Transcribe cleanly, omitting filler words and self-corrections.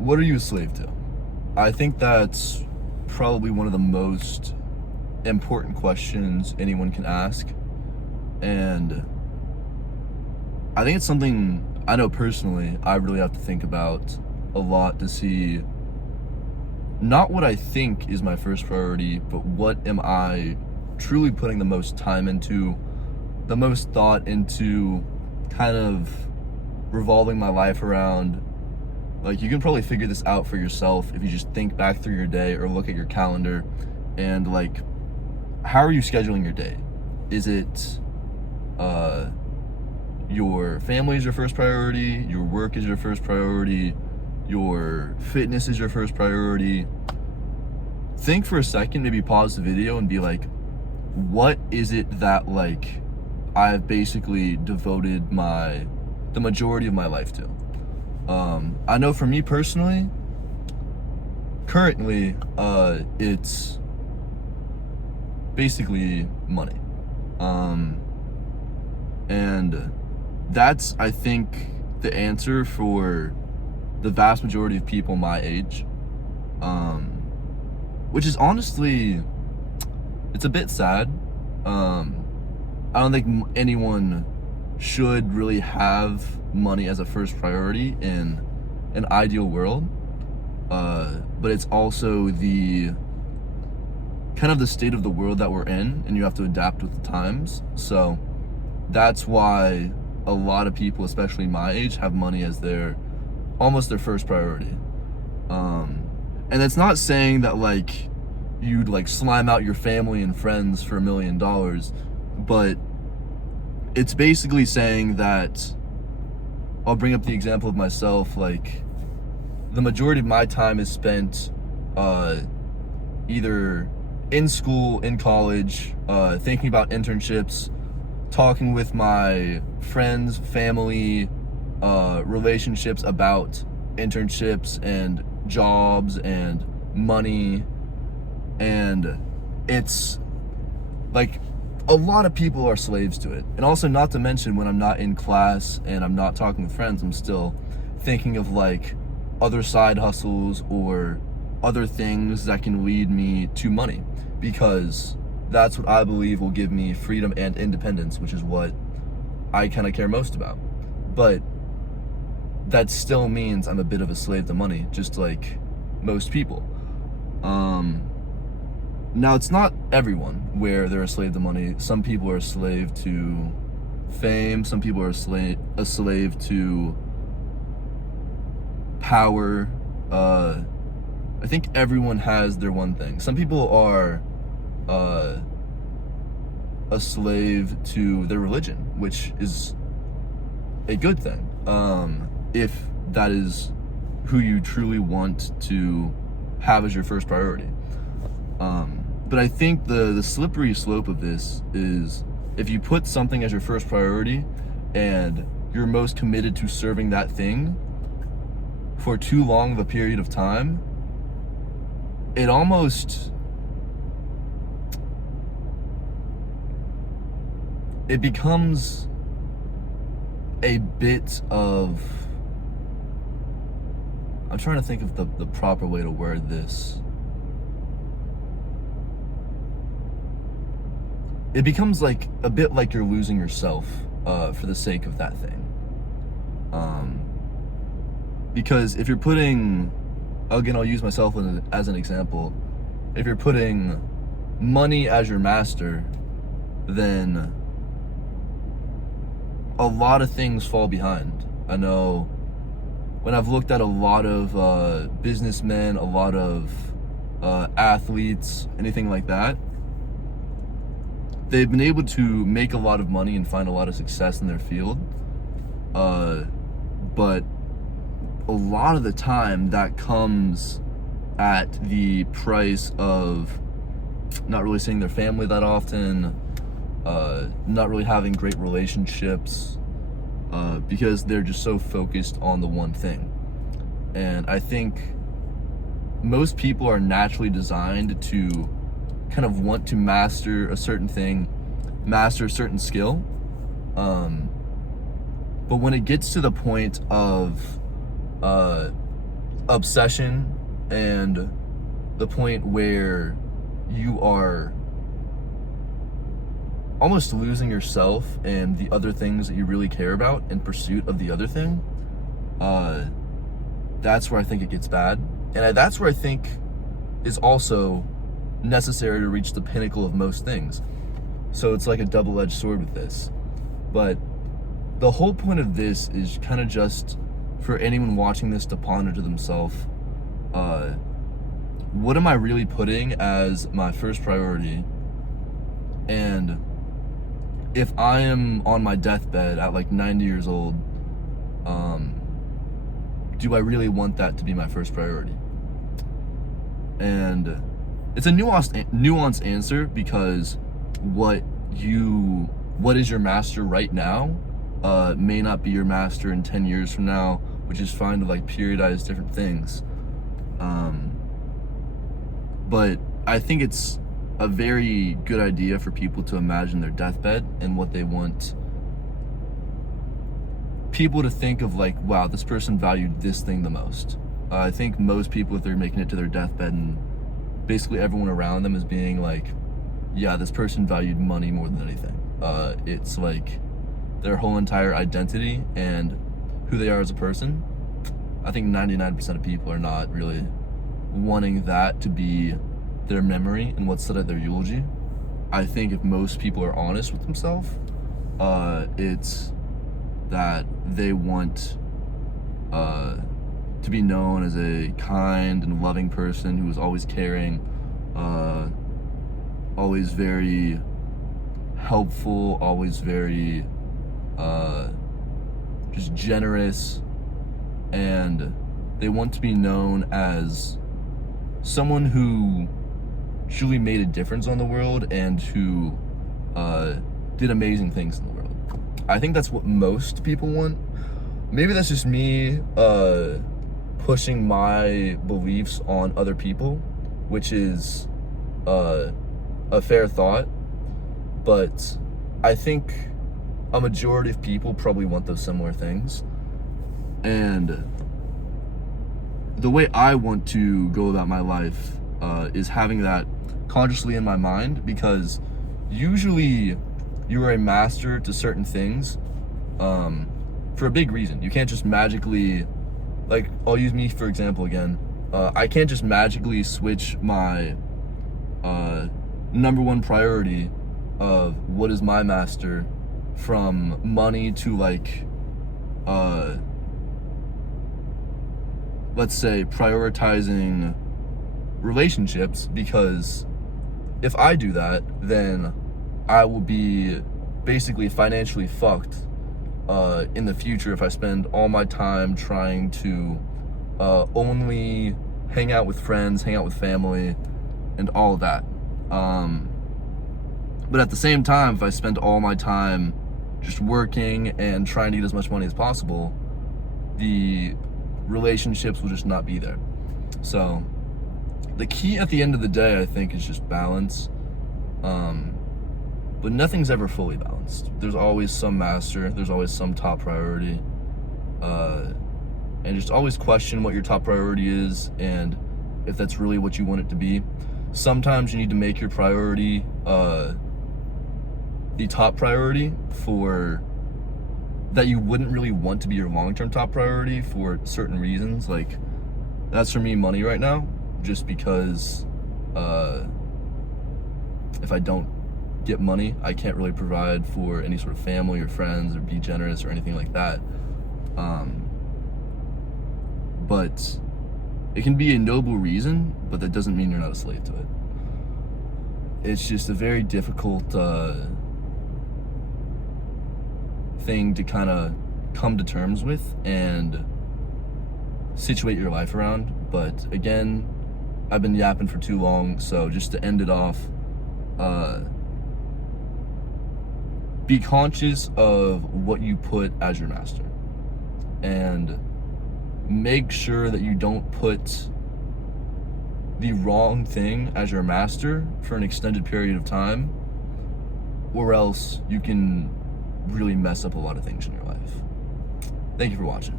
What are you a slave to? I think that's probably one of the most important questions anyone can ask. And I think it's something I know personally I really have to think about a lot to see not what I think is my first priority, but what am I truly putting the most time into, the most thought into, kind of revolving my life around. Like, you can probably figure this out for yourself if you just think back through your day or look at your calendar and, like, how are you scheduling your day? Is it your family is your first priority, your work is your first priority, your fitness is your first priority? Think for a second, maybe pause the video and be like, what is it that, like, I've basically devoted the majority of my life to? I know for me personally, currently, it's basically money. And that's, I think, the answer for the vast majority of people my age. Which is honestly, it's a bit sad. I don't think anyone should really have money as a first priority in an ideal world. But it's also the kind of the state of the world that we're in, and you have to adapt with the times. So that's why a lot of people, especially my age, have money as almost their first priority. And it's not saying that, like, you'd, like, slime out your family and friends for $1 million, but it's basically saying that, I'll bring up the example of myself, like, the majority of my time is spent either in school, in college, thinking about internships, talking with my friends, family, relationships about internships and jobs and money. And it's like a lot of people are slaves to it. And also, not to mention, when I'm not in class and I'm not talking with friends, I'm still thinking of, like, other side hustles or other things that can lead me to money, because that's what I believe will give me freedom and independence, which is what I kind of care most about. But that still means I'm a bit of a slave to money, just like most people. Now, it's not everyone where they're a slave to money. Some people are a slave to fame. Some people are a slave to power. I think everyone has their one thing. Some people are a slave to their religion, which is a good thing, if that is who you truly want to have as your first priority. But I think the slippery slope of this is, if you put something as your first priority and you're most committed to serving that thing for too long of a period of time, it becomes a bit of, I'm trying to think of the proper way to word this. It becomes like a bit like you're losing yourself for the sake of that thing. Because if you're putting, again, I'll use myself as an example. If you're putting money as your master, then a lot of things fall behind. I know when I've looked at a lot of businessmen, a lot of athletes, anything like that, they've been able to make a lot of money and find a lot of success in their field. But a lot of the time that comes at the price of not really seeing their family that often, not really having great relationships, because they're just so focused on the one thing. And I think most people are naturally designed to kind of want to master a certain thing, master a certain skill. But when it gets to the point of obsession and the point where you are almost losing yourself and the other things that you really care about in pursuit of the other thing, that's where I think it gets bad. And that's where I think is also necessary to reach the pinnacle of most things. So it's like a double-edged sword with this. But the whole point of this is kind of just for anyone watching this to ponder to themselves, what am I really putting as my first priority? And if I am on my deathbed at like 90 years old, do I really want that to be my first priority? And it's a nuanced answer, because what is your master right now may not be your master in 10 years from now, which is fine to like periodize different things. But I think it's a very good idea for people to imagine their deathbed and what they want people to think of, like, wow, this person valued this thing the most. I think most people, if they're making it to their deathbed, and basically everyone around them is being like, yeah, this person valued money more than anything. It's like their whole entire identity and who they are as a person. I think 99% of people are not really wanting that to be their memory and what's said at their eulogy. I think if most people are honest with themselves, it's that they want to be known as a kind and loving person who is always caring, always very helpful, always very just generous, and they want to be known as someone who truly made a difference on the world and who did amazing things in the world. I think that's what most people want. Maybe that's just me pushing my beliefs on other people, which is a fair thought, but I think a majority of people probably want those similar things. And the way I want to go about my life is having that consciously in my mind, because usually you are a master to certain things for a big reason. You can't just magically, like, I'll use me for example again. I can't just magically switch my number one priority of what is my master from money to, like, let's say prioritizing relationships, because if I do that, then I will be basically financially fucked in the future if I spend all my time trying to only hang out with friends, hang out with family, and all of that. But at the same time, if I spend all my time just working and trying to get as much money as possible, the relationships will just not be there. So the key at the end of the day, I think, is just balance. But nothing's ever fully balanced. There's always some master, there's always some top priority. And just always question what your top priority is and if that's really what you want it to be. Sometimes you need to make your priority the top priority for that you wouldn't really want to be your long-term top priority for certain reasons. Like, that's for me money right now, just because if I don't get money, I can't really provide for any sort of family or friends or be generous or anything like that. But it can be a noble reason, but that doesn't mean you're not a slave to it. It's just a very difficult thing to kind of come to terms with and situate your life around. But again, I've been yapping for too long, so just to end it off, be conscious of what you put as your master, and make sure that you don't put the wrong thing as your master for an extended period of time, or else you can really mess up a lot of things in your life. Thank you for watching.